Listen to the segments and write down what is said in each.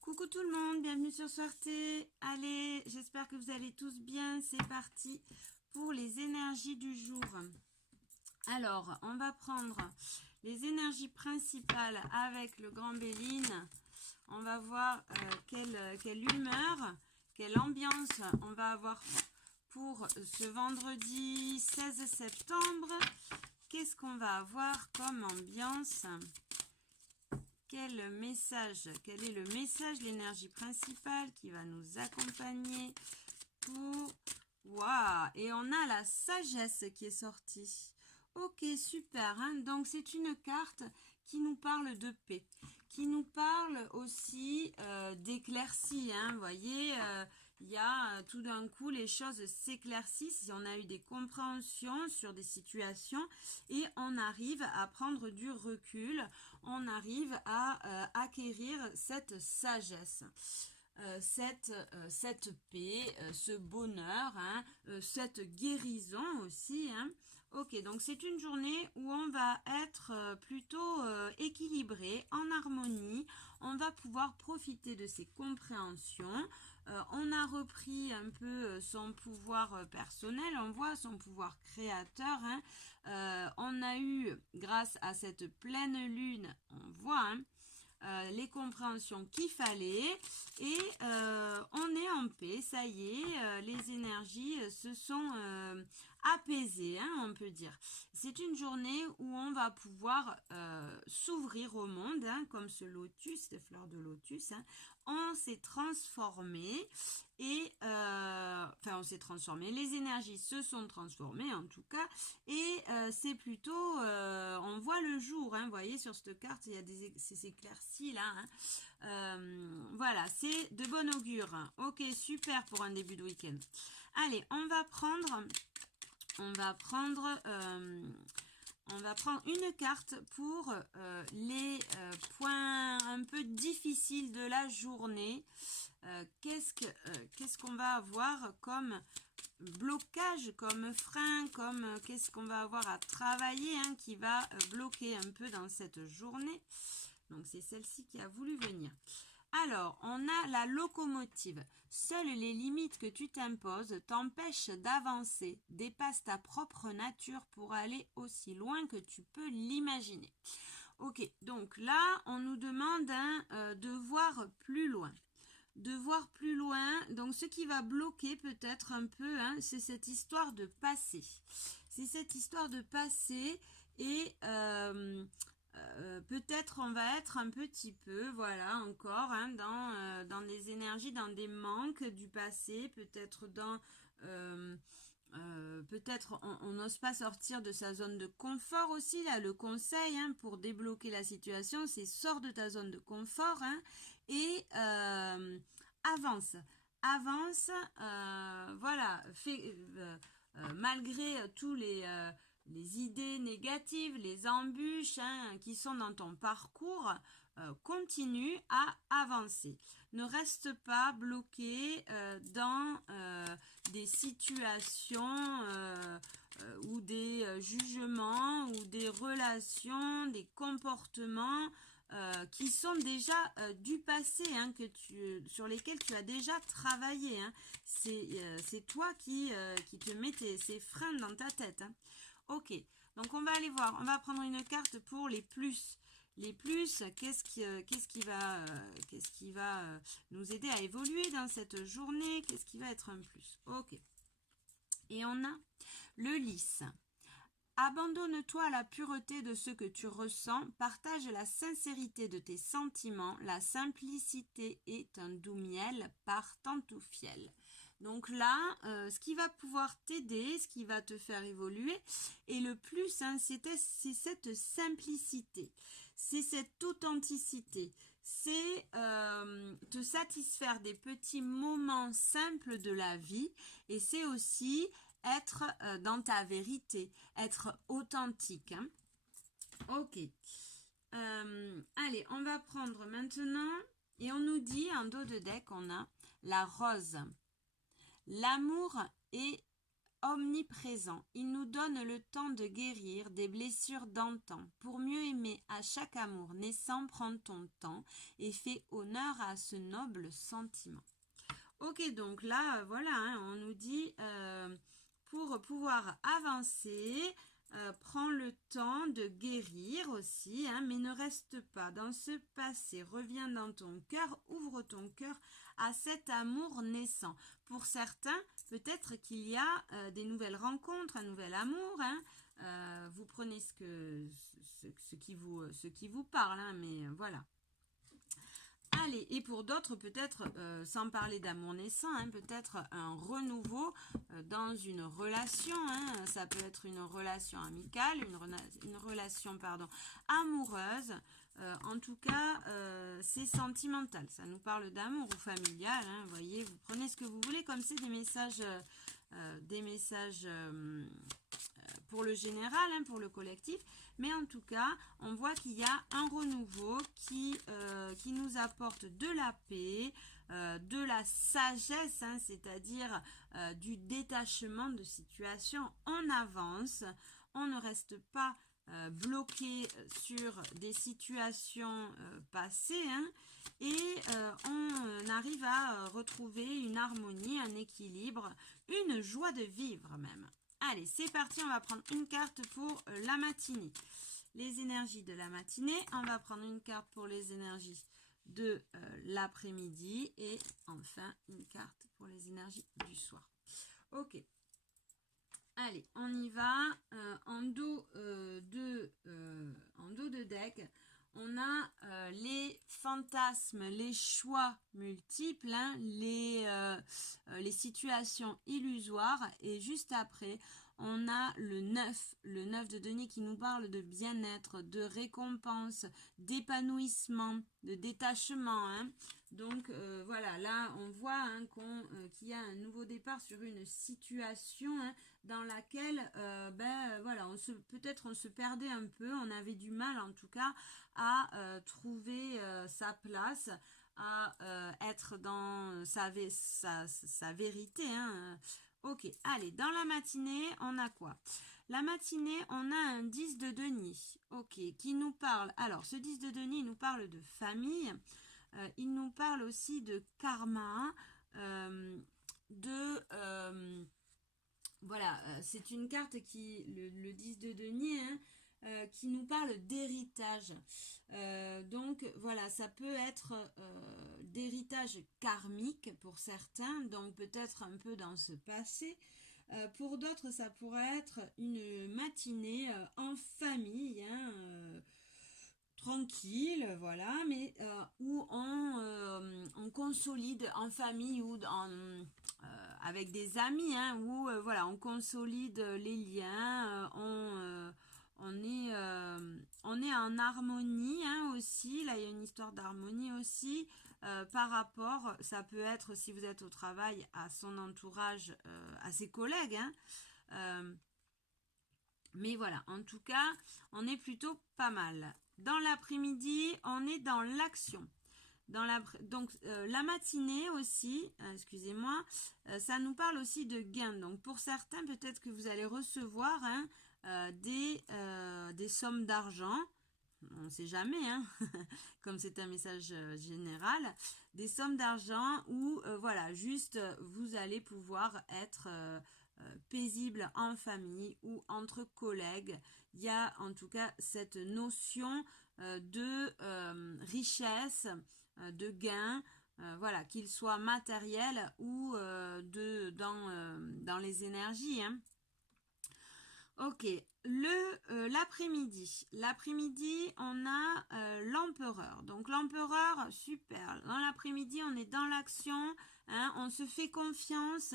Coucou tout le monde, bienvenue sur Sortez. Allez, j'espère que vous allez tous bien. C'est parti pour les énergies du jour. Alors, on va prendre les énergies principales avec le grand Béline. On va voir quelle humeur, quelle ambiance on va avoir pour ce vendredi 16 septembre. Qu'est-ce qu'on va avoir comme ambiance ? Quel est le message, l'énergie principale qui va nous accompagner pour... Waouh! Et on a la sagesse qui est sortie. Ok, super. Hein? Donc, c'est une carte qui nous parle de paix, qui nous parle aussi d'éclaircie. Hein? Vous voyez, il y a tout d'un coup, les choses s'éclaircissent. On a eu des compréhensions sur des situations et on arrive à prendre du recul. On arrive à acquérir cette sagesse. Cette paix, ce bonheur, hein, cette guérison aussi. Hein. Ok, donc c'est une journée où on va être plutôt équilibré, en harmonie. On va pouvoir profiter de ses compréhensions. On a repris un peu son pouvoir personnel, on voit son pouvoir créateur. Hein. On a eu, grâce à cette pleine lune, on voit... Hein, les compréhensions qu'il fallait et on est en paix, ça y est, les énergies se sont apaisées, hein, on peut dire. C'est une journée où on va pouvoir s'ouvrir au monde, hein, comme ce lotus, cette fleur de lotus, hein. On s'est transformé et on s'est transformé, les énergies se sont transformées en tout cas et c'est plutôt on voit le jour, hein, vous voyez sur cette carte il y a ces éclaircies là, hein. Voilà, c'est de bon augure, hein. Ok, super pour un début de week-end. Allez, on va prendre une carte pour les points un peu difficiles de la journée. Qu'est-ce qu'on va avoir comme blocage, comme frein, comme qu'est-ce qu'on va avoir à travailler, hein, qui va bloquer un peu dans cette journée. Donc c'est celle-ci qui a voulu venir. Alors, on a la locomotive. Seules les limites que tu t'imposes t'empêchent d'avancer. Dépasse ta propre nature pour aller aussi loin que tu peux l'imaginer. Ok, donc là, on nous demande de voir plus loin. Donc ce qui va bloquer peut-être un peu, hein, c'est cette histoire de passé. C'est cette histoire de passé et... peut-être on va être un petit peu, voilà, encore hein, dans des énergies, dans des manques du passé, peut-être peut-être on n'ose pas sortir de sa zone de confort aussi, là, le conseil hein, pour débloquer la situation, c'est sors de ta zone de confort hein, et avance, voilà, malgré tous les idées négatives, les embûches hein, qui sont dans ton parcours, continue à avancer. Ne reste pas bloqué dans des situations ou des jugements ou des relations, des comportements qui sont déjà du passé, hein, sur lesquels tu as déjà travaillé. Hein. C'est toi qui te mets ces freins dans ta tête. Hein. Ok, donc on va aller voir, on va prendre une carte pour les plus. Les plus, qu'est-ce qui va nous aider à évoluer dans cette journée? Qu'est-ce qui va être un plus? Ok. Et on a le lys. Abandonne-toi à la pureté de ce que tu ressens, partage la sincérité de tes sentiments, la simplicité est un doux miel par Tantoufiel. Donc là, ce qui va pouvoir t'aider, ce qui va te faire évoluer, et le plus, hein, c'est cette simplicité, c'est cette authenticité, c'est te satisfaire des petits moments simples de la vie, et c'est aussi être dans ta vérité, être authentique. Hein. Ok. Allez, on va prendre maintenant, et on nous dit en dos de deck, on a la rose. L'amour est omniprésent. Il nous donne le temps de guérir des blessures d'antan. Pour mieux aimer à chaque amour naissant, prends ton temps et fais honneur à ce noble sentiment. Ok, donc là, voilà, hein, on nous dit pour pouvoir avancer, prends le temps de guérir aussi, hein, mais ne reste pas dans ce passé. Reviens dans ton cœur, ouvre ton cœur à cet amour naissant. Pour certains, peut-être qu'il y a des nouvelles rencontres, un nouvel amour. Hein, vous prenez ce qui vous parle, hein, mais voilà. Allez, et pour d'autres, peut-être, sans parler d'amour naissant, hein, peut-être un renouveau dans une relation. Hein, ça peut être une relation amicale, une relation amoureuse. En tout cas, c'est sentimental. Ça nous parle d'amour ou familial. Hein, vous voyez, vous prenez ce que vous voulez, comme c'est des messages pour le général, hein, pour le collectif. Mais en tout cas, on voit qu'il y a un renouveau qui nous apporte de la paix, de la sagesse, hein, c'est-à-dire du détachement de situation. On avance, on ne reste pas bloqué sur des situations passées, hein, et on arrive à retrouver une harmonie, un équilibre, une joie de vivre même. Allez, c'est parti, on va prendre une carte pour la matinée. Les énergies de la matinée, on va prendre une carte pour les énergies de l'après-midi et enfin une carte pour les énergies du soir. Ok. Allez, on y va. En dos de deck, on a les fantasmes, les choix multiples, hein, les situations illusoires. Et juste après, on a le 9 de denier qui nous parle de bien-être, de récompense, d'épanouissement, de détachement. Hein. Donc voilà, là on voit hein, qu'il y a un nouveau départ sur une situation hein, dans laquelle voilà, peut-être on se perdait un peu, on avait du mal en tout cas à trouver sa place, à être dans sa vérité. Hein. Ok, allez, dans la matinée, on a quoi? La matinée, on a un 10 de denier, ok, qui nous parle, alors ce 10 de denier, il nous parle de famille, il nous parle aussi de karma, voilà, c'est une carte le 10 de denier, hein, qui nous parle d'héritage. Donc voilà, ça peut être d'héritage karmique pour certains, donc peut-être un peu dans ce passé. Pour d'autres, ça pourrait être une matinée en famille, hein, tranquille, voilà, mais où on consolide en famille ou avec des amis, hein, où voilà, on consolide les liens, on est en harmonie hein, aussi. Là, il y a une histoire d'harmonie aussi par rapport, ça peut être si vous êtes au travail, à son entourage, à ses collègues. Hein, mais voilà, en tout cas, on est plutôt pas mal. Dans l'après-midi, on est dans l'action. Donc la matinée aussi, excusez-moi, ça nous parle aussi de gains. Donc pour certains, peut-être que vous allez recevoir hein, des sommes d'argent. On ne sait jamais, hein, comme c'est un message général, des sommes d'argent où voilà, juste vous allez pouvoir être paisible en famille ou entre collègues. Il y a en tout cas cette notion de richesse, de gain, voilà, qu'il soit matériel ou dans les énergies. Hein. Ok, l'après-midi. L'après-midi, on a l'empereur. Donc l'empereur, super. Dans l'après-midi, on est dans l'action, hein, on se fait confiance,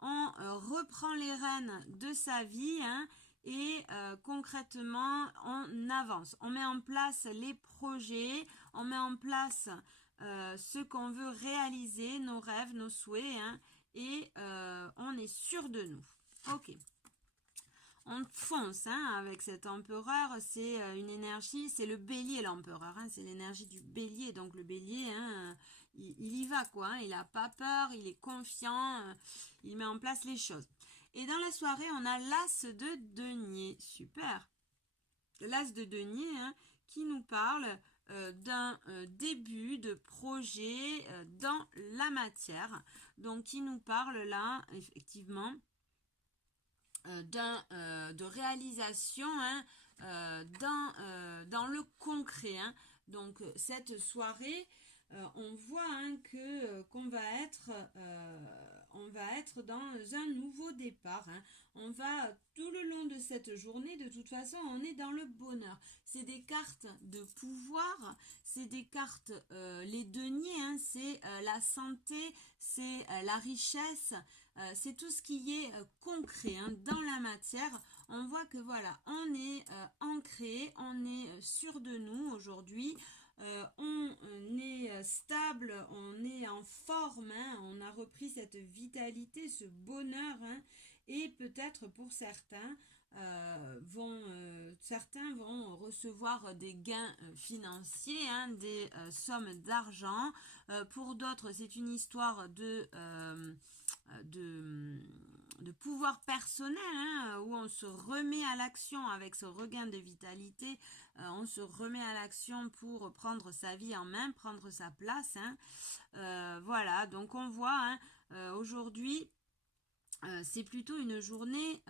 on reprend les rênes de sa vie hein, et concrètement, on avance. On met en place les projets, on met en place ce qu'on veut réaliser, nos rêves, nos souhaits hein, et on est sûr de nous. Ok. On fonce hein, avec cet empereur, c'est une énergie, c'est le bélier l'empereur, hein, c'est l'énergie du bélier, donc le bélier, hein, il y va quoi, hein, il n'a pas peur, il est confiant, il met en place les choses. Et dans la soirée, on a l'as de denier. Super. L'as de denier hein, qui nous parle d'un début de projet dans la matière. Donc, qui nous parle là, effectivement, de réalisation hein, dans le concret. Hein. Donc, cette soirée, on voit hein, qu'on va être dans un nouveau départ. Hein. On va tout le long de cette journée, de toute façon, on est dans le bonheur. C'est des cartes de pouvoir, c'est des cartes, les deniers, hein, c'est la santé, c'est la richesse, c'est tout ce qui est concret hein, dans la matière. On voit que voilà, on est ancré, on est sûr de nous aujourd'hui. On est stable, on est en forme, hein, on a repris cette vitalité, ce bonheur, hein, et peut-être pour certains, certains vont recevoir des gains financiers, hein, des sommes d'argent. Pour d'autres, c'est une histoire de pouvoir personnel hein, où on se remet à l'action avec ce regain de vitalité, on se remet à l'action pour prendre sa vie en main, prendre sa place. Hein. Voilà, donc on voit hein, aujourd'hui, c'est plutôt une journée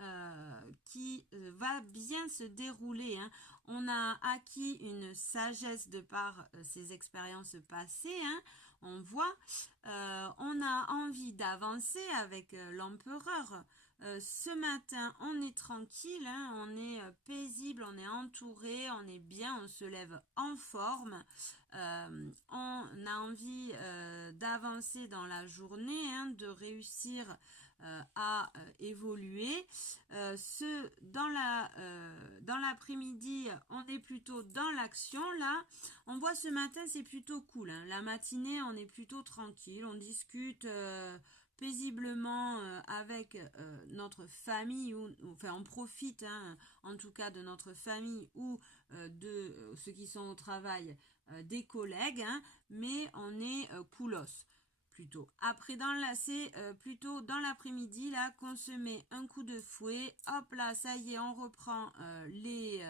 qui va bien se dérouler. Hein. On a acquis une sagesse de par ces expériences passées. Hein. On voit, on a envie d'avancer avec l'empereur. Ce matin, on est tranquille, hein, on est paisible, on est entouré, on est bien, on se lève en forme. On a envie d'avancer dans la journée, hein, de réussir à évoluer. Dans l'après-midi, on est plutôt dans l'action. Là, on voit ce matin, c'est plutôt cool. Hein. La matinée, on est plutôt tranquille. On discute paisiblement avec notre famille. Enfin, on profite, hein, en tout cas, de notre famille ou de ceux qui sont au travail, des collègues. Hein, mais on est coolos. Plutôt. Après, c'est plutôt dans l'après-midi là qu'on se met un coup de fouet. Hop là, ça y est, on reprend les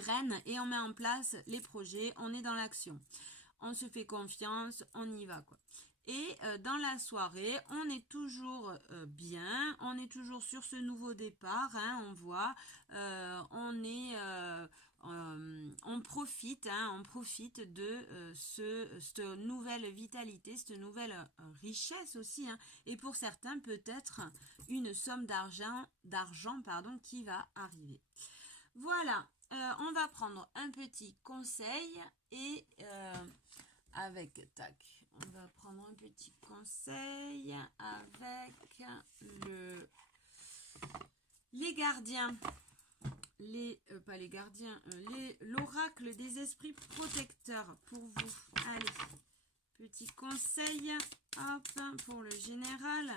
rênes et on met en place les projets. On est dans l'action. On se fait confiance, on y va quoi. Et dans la soirée, on est toujours bien, on est toujours sur ce nouveau départ, hein, on voit, on profite de cette nouvelle vitalité, cette nouvelle richesse aussi, hein, et pour certains peut-être une somme d'argent qui va arriver. Voilà, on va prendre un petit conseil et on va prendre un petit conseil avec les gardiens. Pas les gardiens, l'oracle des esprits protecteurs pour vous. Allez, petit conseil, hop, pour le général.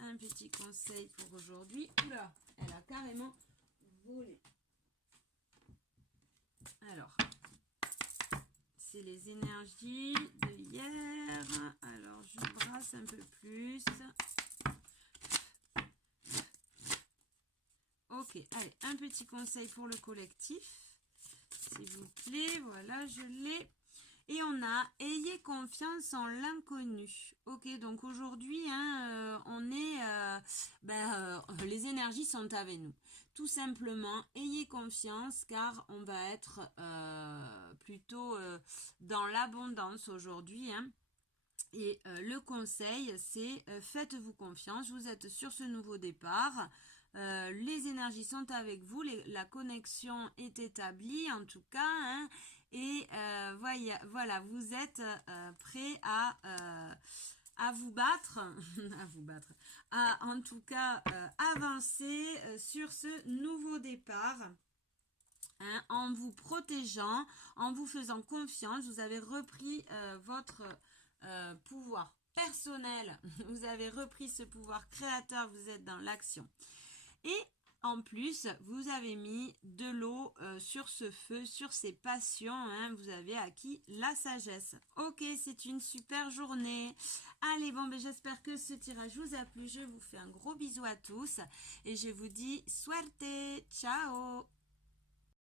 Un petit conseil pour aujourd'hui. Oula, elle a carrément volé. Alors, c'est les énergies de hier. Alors, je brasse un peu plus. Ok, allez, un petit conseil pour le collectif, s'il vous plaît, voilà, je l'ai. Et on a « Ayez confiance en l'inconnu ». Ok, donc aujourd'hui, hein, on est, les énergies sont avec nous. Tout simplement, ayez confiance car on va être plutôt dans l'abondance aujourd'hui. Hein. Et le conseil, c'est faites-vous confiance, vous êtes sur ce nouveau départ. Les énergies sont avec vous, la connexion est établie en tout cas, hein, et voilà, vous êtes prêts à vous battre, à en tout cas avancer sur ce nouveau départ. Hein, en vous protégeant, en vous faisant confiance, vous avez repris votre pouvoir personnel, vous avez repris ce pouvoir créateur, vous êtes dans l'action. Et En plus, vous avez mis de l'eau sur ce feu, sur ces passions, hein, vous avez acquis la sagesse. Ok, c'est une super journée. Allez, bon, ben, j'espère que ce tirage vous a plu. Je vous fais un gros bisou à tous et je vous dis suerte, ciao.